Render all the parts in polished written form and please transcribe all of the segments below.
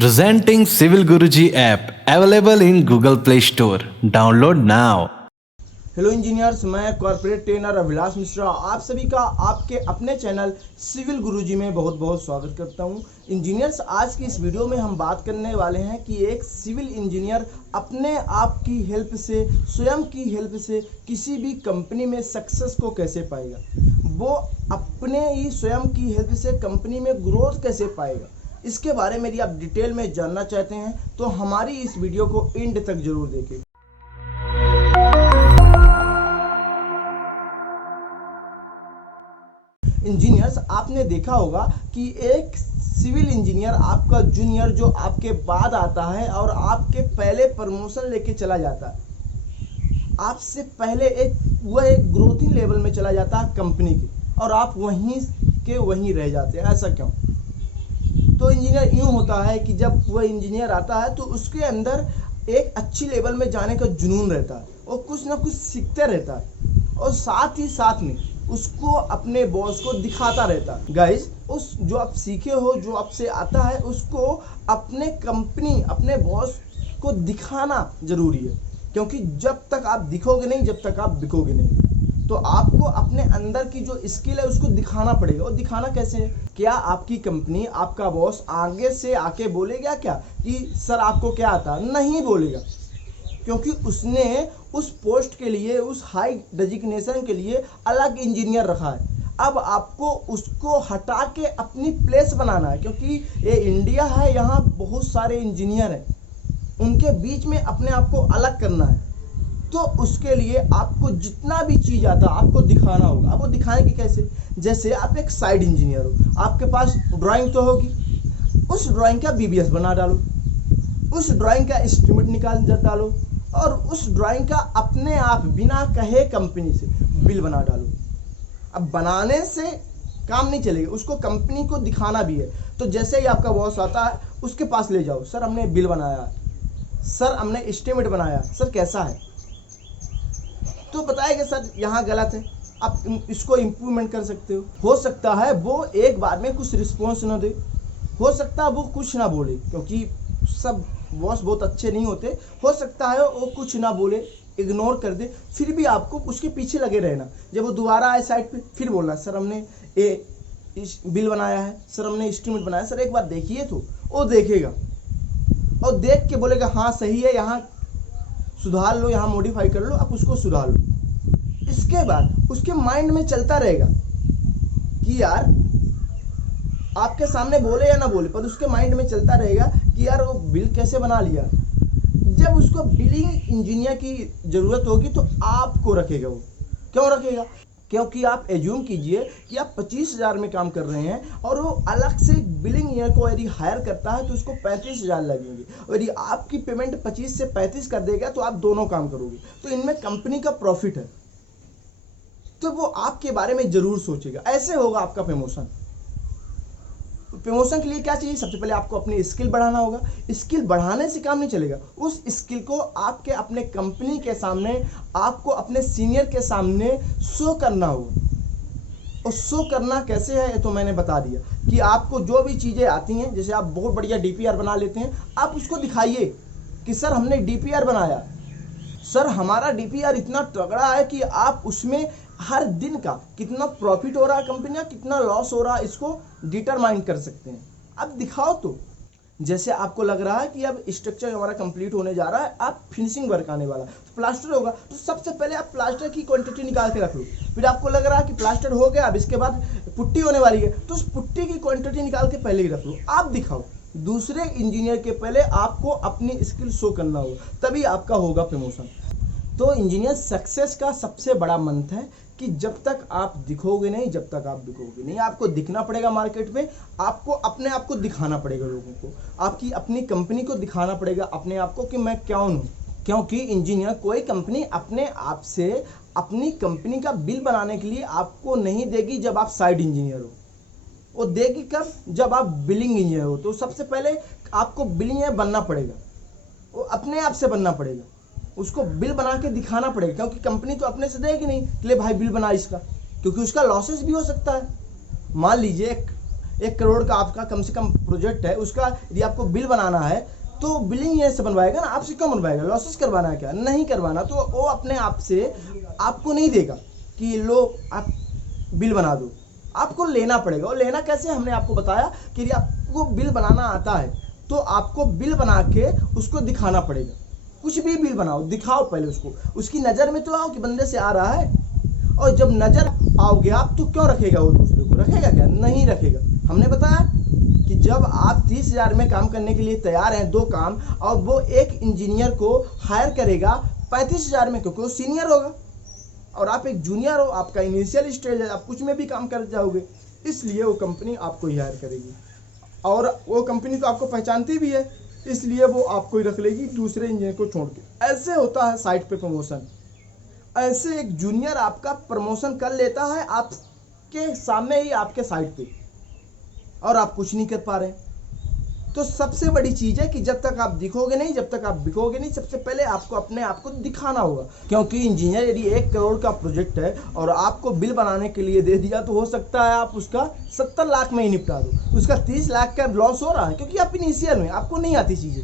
Presenting Civil Guruji app available in Google Play Store. Download now. Hello engineers, मैं corporate trainer Abhilash Mishra आप सभी का आपके अपने चैनल सिविल गुरुजी में बहुत बहुत स्वागत करता हूं। इंजीनियर्स, आज की इस वीडियो में हम बात करने वाले हैं कि एक सिविल इंजीनियर अपने आप की हेल्प से, स्वयं की हेल्प से किसी भी कंपनी में सक्सेस को कैसे पाएगा। वो अपने ही स्वयं की हेल्प से कंपनी में ग्रोथ कैसे पाएगा, इसके बारे में यदि आप डिटेल में जानना चाहते हैं तो हमारी इस वीडियो को एंड तक जरूर देखें। इंजीनियर्स, आपने देखा होगा कि एक सिविल इंजीनियर आपका जूनियर जो आपके बाद आता है और आपके पहले प्रमोशन लेके चला जाता है, आपसे पहले वह एक ग्रोथिंग लेवल में चला जाता है कंपनी की, और आप वहीं के वहीं रह जाते हैं। ऐसा क्यों? तो इंजीनियर यूँ होता है कि जब वह इंजीनियर आता है तो उसके अंदर एक अच्छी लेवल में जाने का जुनून रहता है और कुछ ना कुछ सीखते रहता है, और साथ ही साथ में उसको अपने बॉस को दिखाता रहता है। गाइस, उस जो आप सीखे हो, जो आपसे आता है, उसको अपने कंपनी, अपने बॉस को दिखाना जरूरी है, क्योंकि जब तक आप दिखोगे नहीं, जब तक आप बिकोगे नहीं। तो आपको अपने अंदर की जो स्किल है उसको दिखाना पड़ेगा। और दिखाना कैसे है? क्या आपकी कंपनी, आपका बॉस आगे से आके बोलेगा क्या कि सर आपको क्या आता? नहीं बोलेगा, क्योंकि उसने उस पोस्ट के लिए, उस हाई डेजिग्नेशन के लिए अलग इंजीनियर रखा है। अब आपको उसको हटा के अपनी प्लेस बनाना है, क्योंकि ये इंडिया है, यहाँ बहुत सारे इंजीनियर हैं, उनके बीच में अपने आप को अलग करना है। तो उसके लिए आपको जितना भी चीज़ आता है आपको दिखाना होगा। अब वो दिखाएंगे कैसे? जैसे आप एक साइड इंजीनियर हो, आपके पास ड्राइंग तो होगी, उस ड्राइंग का बीबीएस बना डालो, उस ड्राइंग का एस्टीमेट निकाल डालो, और उस ड्राइंग का अपने आप बिना कहे कंपनी से बिल बना डालो। अब बनाने से काम नहीं चलेगा, उसको कंपनी को दिखाना भी है। तो जैसे ही आपका बॉस आता है उसके पास ले जाओ, सर हमने बिल बनाया, सर हमने एस्टीमेट बनाया, सर कैसा है? तो बताएगा सर यहाँ गलत है, आप इसको इम्प्रूवमेंट कर सकते हो सकता है वो एक बार में कुछ रिस्पॉन्स ना दे, हो सकता है वो कुछ ना बोले, क्योंकि सब बॉस बहुत अच्छे नहीं होते। हो सकता है वो कुछ ना बोले, इग्नोर कर दे, फिर भी आपको उसके पीछे लगे रहना। जब वो दोबारा आए साइड पे, फिर बोलना सर हमने बिल बनाया है, सर हमने एस्टीमेट बनाया, सर एक बार देखिए। तो वो देखेगा और देख के बोलेगा हाँ सही है, यहाँ सुधार लो, यहाँ मॉडिफाई कर लो, आप उसको सुधार लो। इसके बाद उसके माइंड में चलता रहेगा कि यार आपके सामने बोले या ना बोले, पर उसके माइंड में चलता रहेगा कि यार वो बिल कैसे बना लिया। जब उसको बिलिंग इंजीनियर की जरूरत होगी तो आपको रखेगा। वो क्यों रखेगा? क्योंकि आप एज्यूम कीजिए कि आप 25,000 में काम कर रहे हैं और वो अलग से बिलिंग इंजीनियर को यदि हायर करता है तो उसको 35,000 लगेंगे, और यदि आपकी पेमेंट 25 से 35 कर देगा तो आप दोनों काम करोगे, तो इनमें कंपनी का प्रॉफिट है। तो वो आपके बारे में जरूर सोचेगा। ऐसे होगा आपका प्रमोशन। प्रमोशन के लिए क्या चाहिए? सबसे पहले आपको अपनी स्किल बढ़ाना होगा। स्किल बढ़ाने से काम नहीं चलेगा, उस स्किल को आपके अपने कंपनी के सामने, आपको अपने सीनियर के सामने शो करना होगा। और शो करना कैसे है ये तो मैंने बता दिया कि आपको जो भी चीज़ें आती हैं, जैसे आप बहुत बढ़िया डीपीआर बना लेते हैं, आप उसको दिखाइए कि सर हमने डीपीआर बनाया, सर हमारा डीपीआर इतना तगड़ा है कि आप उसमें हर दिन का कितना प्रॉफिट हो रहा है कंपनी का, कितना लॉस हो रहा है, इसको डिटरमाइन कर सकते हैं। अब दिखाओ। तो जैसे आपको लग रहा है कि अब स्ट्रक्चर हमारा कंप्लीट होने जा रहा है, आप फिनिशिंग वर्क आने वाला, तो प्लास्टर होगा, तो सबसे पहले आप प्लास्टर की क्वांटिटी निकाल के रख लो। फिर आपको लग रहा है कि प्लास्टर हो गया, अब इसके बाद पुट्टी होने वाली है, तो उस पुट्टी की क्वांटिटी निकाल के पहले ही रख लो। आप दिखाओ, दूसरे इंजीनियर के पहले आपको अपनी स्किल शो करना होगा, तभी आपका होगा प्रमोशन। तो इंजीनियर सक्सेस का सबसे बड़ा मंत्र है कि जब तक आप दिखोगे नहीं, जब तक आप बिकोगे नहीं। आपको दिखना पड़ेगा मार्केट में, आपको अपने आप को दिखाना पड़ेगा लोगों को, आपकी अपनी कंपनी को दिखाना पड़ेगा अपने आप को कि मैं कौन हूँ। क्योंकि इंजीनियर, कोई कंपनी अपने आप से अपनी कंपनी का बिल बनाने के लिए आपको नहीं देगी जब आप साइड इंजीनियर हो। वो देगी कब? जब आप बिलिंग इंजीनियर हो। तो सबसे पहले आपको बिलिंग इंजीनियर बनना पड़ेगा, वो अपने आप से बनना पड़ेगा, उसको बिल बना के दिखाना पड़ेगा, क्योंकि कंपनी तो अपने से देगी नहीं कि ले भाई बिल बना इसका, क्योंकि उसका लॉसेस भी हो सकता है। मान लीजिए 1 करोड़ का आपका कम से कम प्रोजेक्ट है, उसका यदि आपको बिल बनाना है तो बिलिंग ये से बनवाएगा ना, आपसे क्यों बनवाएगा? लॉसेस करवाना है क्या? नहीं करवाना। तो वो अपने आप से आपको नहीं देगा कि लो आप बिल बना दो, आपको लेना पड़ेगा। और लेना कैसे, हमने आपको बताया कि यदि आपको बिल बनाना आता है तो आपको बिल बना के उसको दिखाना पड़ेगा। कुछ भी बिल बनाओ, दिखाओ पहले उसको, उसकी नज़र में तो आओ कि बंदे से आ रहा है। और जब नज़र आओगे आप तो क्यों रखेगा वो दूसरे को? रखेगा क्या? नहीं रखेगा। हमने बताया कि जब आप 30,000 में काम करने के लिए तैयार हैं 2 काम, और वो एक इंजीनियर को हायर करेगा 35,000 में, क्योंकि वो सीनियर होगा और आप एक जूनियर हो, आपका इनिशियल स्टेज है, आप कुछ में भी काम कर जाओगे, इसलिए वो कंपनी आपको ही हायर करेगी। और वो कंपनी तो आपको पहचानती भी है, इसलिए वो आपको ही रख लेगी दूसरे इंजीनियर को छोड़ के। ऐसे होता है साइट पे प्रमोशन। ऐसे एक जूनियर आपका प्रमोशन कर लेता है आपके सामने ही, आपके साइट पे, और आप कुछ नहीं कर पा रहे। तो सबसे बड़ी चीज़ है कि जब तक आप दिखोगे नहीं, जब तक आप बिकोगे नहीं, सबसे पहले आपको अपने आप को दिखाना होगा। क्योंकि इंजीनियर यदि 1 करोड़ का प्रोजेक्ट है और आपको बिल बनाने के लिए दे दिया, तो हो सकता है आप उसका 70 लाख में ही निपटा दो, उसका 30 लाख का लॉस हो रहा है, क्योंकि आप इनिशियल में, आपको नहीं आती चीज़ें,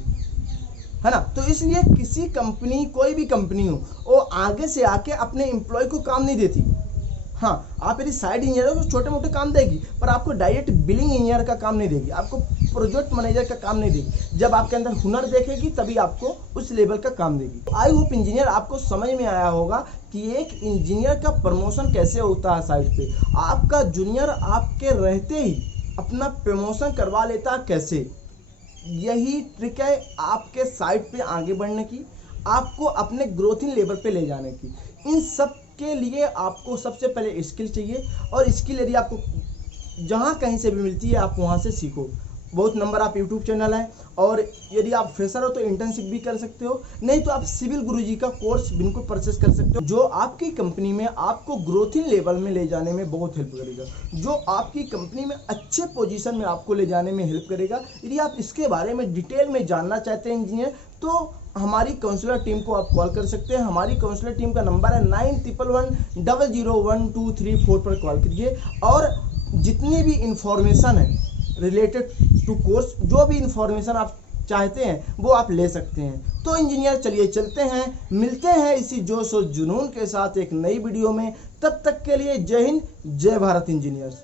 है ना। तो इसलिए किसी कंपनी, कोई भी कंपनी हो, वो आगे से आके अपने एम्प्लॉय को काम नहीं देती। हाँ, आप यदि साइड इंजीनियर हो तो छोटे मोटे काम देगी, पर आपको डायरेक्ट बिलिंग इंजीनियर का काम नहीं देगी, आपको प्रोजेक्ट मैनेजर का काम नहीं देगी। जब आपके अंदर हुनर देखेगी तभी आपको उस लेवल का काम देगी। आई होप इंजीनियर आपको समझ में आया होगा कि एक इंजीनियर का प्रमोशन कैसे होता है साइट पे। आपका जूनियर आपके रहते ही अपना प्रमोशन करवा लेता है कैसे। यही ट्रिक है आपके साइट पे आगे बढ़ने की, आपको अपने ग्रोथिंग लेवल पे ले जाने की। इन सब के लिए आपको सबसे पहले स्किल चाहिए, और स्किल यदि आपको जहाँ कहीं से भी मिलती है आप वहाँ से सीखो। बहुत नंबर आप यूट्यूब चैनल है, और यदि आप फ्रेशर हो तो इंटर्नशिप भी कर सकते हो, नहीं तो आप सिविल गुरुजी का कोर्स बिल्कुल परचेस कर सकते हो, जो आपकी कंपनी में आपको ग्रोथिंग लेवल में ले जाने में बहुत हेल्प करेगा, जो आपकी कंपनी में अच्छे पोजीशन में आपको ले जाने में हेल्प करेगा। यदि आप इसके बारे में डिटेल में जानना चाहते हैं इंजीनियर, तो हमारी काउंसलर टीम को आप कॉल कर सकते हैं। हमारी काउंसलर टीम का नंबर है 9111001234 पर कॉल करिए, और जितनी भी इंफॉर्मेशन है रिलेटेड टू कोर्स, जो भी इंफॉर्मेशन आप चाहते हैं वो आप ले सकते हैं। तो इंजीनियर चलिए चलते हैं, मिलते हैं इसी जोश और जुनून के साथ एक नई वीडियो में। तब तक के लिए जय हिंद, जय भारत इंजीनियर्स।